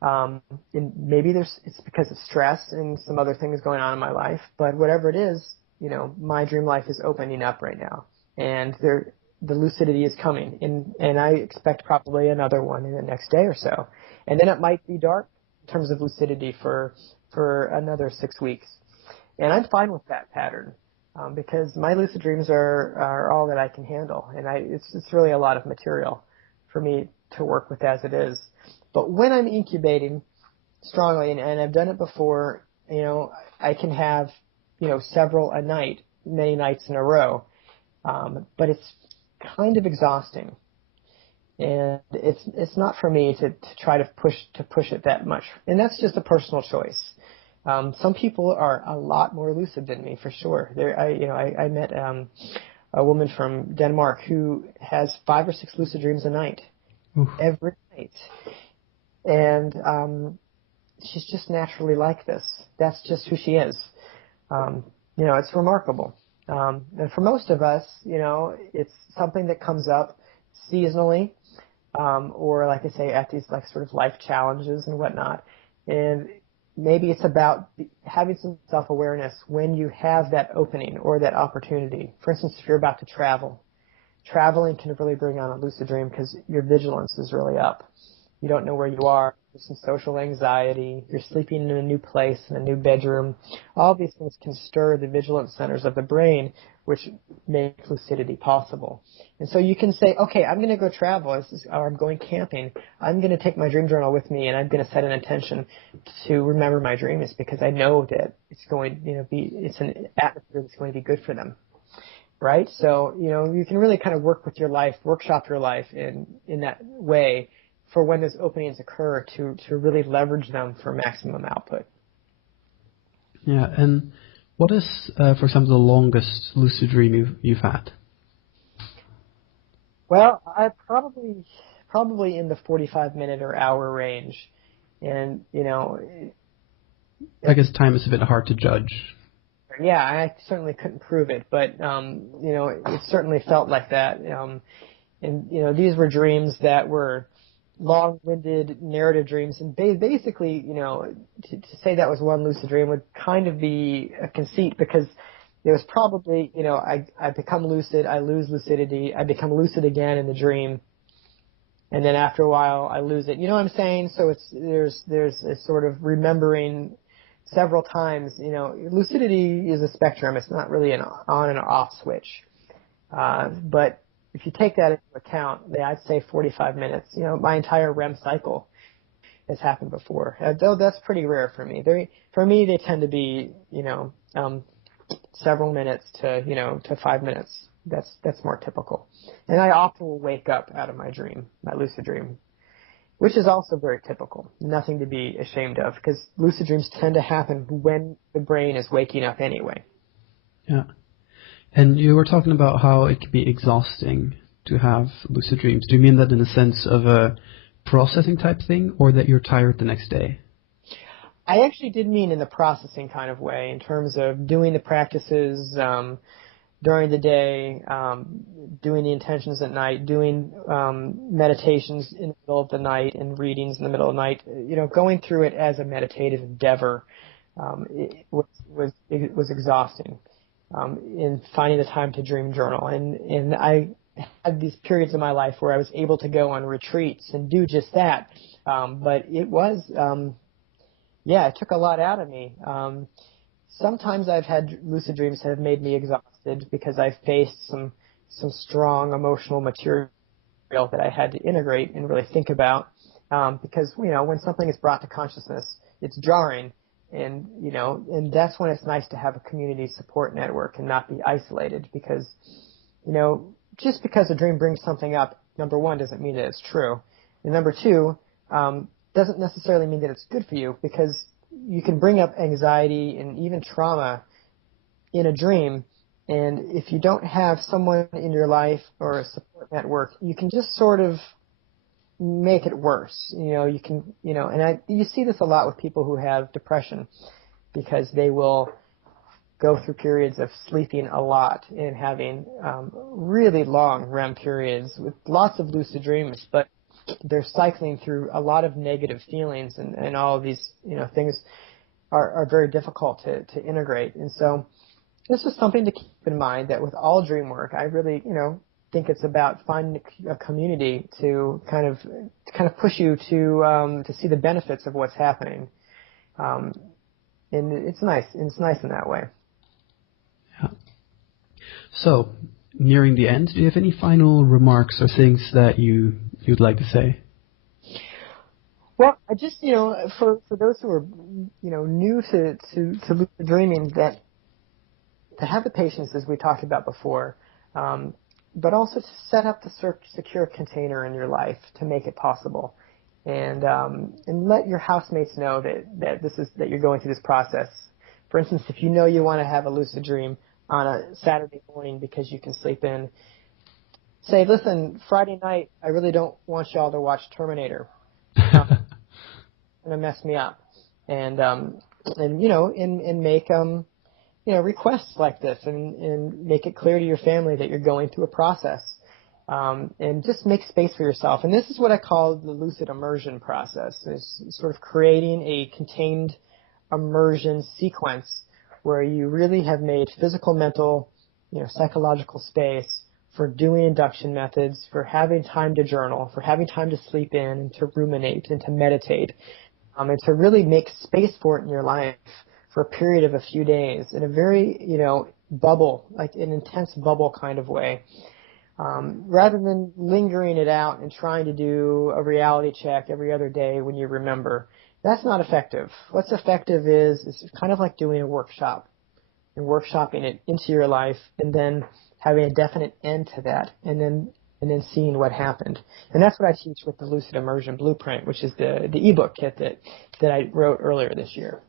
And maybe it's because of stress and some other things going on in my life, but whatever it is, my dream life is opening up right now, and the lucidity is coming, and I expect probably another one in the next day or so, and then it might be dark in terms of lucidity for another 6 weeks, and I'm fine with that pattern, because my lucid dreams are all that I can handle, and it's really a lot of material for me to work with as it is. But when I'm incubating strongly, and I've done it before, I can have, several a night, many nights in a row. But it's kind of exhausting. And it's not for me to try to push it that much. And that's just a personal choice. Some people are a lot more lucid than me, for sure. I met a woman from Denmark who has 5 or 6 lucid dreams a night. Oof. Every night. And she's just naturally like this. That's just who she is. It's remarkable. And for most of us, it's something that comes up seasonally, or like I say, at these like sort of life challenges and whatnot. And maybe it's about having some self-awareness when you have that opening or that opportunity. For instance, if you're about to traveling can really bring on a lucid dream because your vigilance is really up. You don't know where you are. There's some social anxiety. You're sleeping in a new place, in a new bedroom. All these things can stir the vigilance centers of the brain, which make lucidity possible. And so you can say, okay, I'm going to go travel, or I'm going camping. I'm going to take my dream journal with me, and I'm going to set an intention to remember my dreams because I know that it's going, it's an atmosphere that's going to be good for them. Right? So, you can really kind of work with your life, workshop your life in that way for when those openings occur to really leverage them for maximum output. Yeah, and what is, for example, the longest lucid dream you've had? Well, I probably in the 45-minute or hour range. And, I guess time is a bit hard to judge. Yeah, I certainly couldn't prove it, but, it certainly felt like that. And these were dreams that were long-winded narrative dreams, and basically, to say that was one lucid dream would kind of be a conceit because it was probably, I become lucid, I lose lucidity, I become lucid again in the dream, and then after a while I lose it. You know what I'm saying? So there's a sort of remembering several times. Lucidity is a spectrum. It's not really an on and off switch, but if you take that into account, I'd say 45 minutes. My entire REM cycle has happened before, though that's pretty rare for me. For me, they tend to be, several minutes to 5 minutes. That's more typical. And I often will wake up out of my dream, my lucid dream, which is also very typical. Nothing to be ashamed of, because lucid dreams tend to happen when the brain is waking up anyway. Yeah. And you were talking about how it can be exhausting to have lucid dreams. Do you mean that in the sense of a processing type thing, or that you're tired the next day? I actually did mean in the processing kind of way, in terms of doing the practices during the day, doing the intentions at night, doing meditations in the middle of the night and readings in the middle of the night. Going through it as a meditative endeavor it was exhausting. In finding the time to dream journal. And I had these periods in my life where I was able to go on retreats and do just that. But it was, it took a lot out of me. Sometimes I've had lucid dreams that have made me exhausted because I've faced some strong emotional material that I had to integrate and really think about. Because, when something is brought to consciousness, it's jarring. And, and that's when it's nice to have a community support network and not be isolated because, just because a dream brings something up, number one, doesn't mean that it's true. And number two, doesn't necessarily mean that it's good for you because you can bring up anxiety and even trauma in a dream. And if you don't have someone in your life or a support network, you can just sort of make it worse. You can, and you see this a lot with people who have depression because they will go through periods of sleeping a lot and having really long REM periods with lots of lucid dreams, but they're cycling through a lot of negative feelings and all of these, things are very difficult to integrate. And so this is something to keep in mind, that with all dream work, I really, think it's about finding a community to kind of push you to see the benefits of what's happening, and it's nice. It's nice in that way. Yeah. So, nearing the end, do you have any final remarks or things that you'd like to say? Well, I just for those who are new to lucid dreaming, that to have the patience as we talked about before. But also to set up the secure container in your life to make it possible, and let your housemates know that you're going through this process. For instance, if you know you want to have a lucid dream on a Saturday morning because you can sleep in, say, listen, Friday night I really don't want y'all to watch Terminator. It's gonna mess me up, and make requests like this and make it clear to your family that you're going through a process, and just make space for yourself. And this is what I call the lucid immersion process. It's sort of creating a contained immersion sequence where you really have made physical, mental, psychological space for doing induction methods, for having time to journal, for having time to sleep in and to ruminate and to meditate, and to really make space for it in your life for a period of a few days in a very, bubble, like an intense bubble kind of way. Rather than lingering it out and trying to do a reality check every other day when you remember. That's not effective. What's effective is kind of like doing a workshop and workshopping it into your life and then having a definite end to that and then seeing what happened. And that's what I teach with the Lucid Immersion Blueprint, which is the ebook kit that I wrote earlier this year.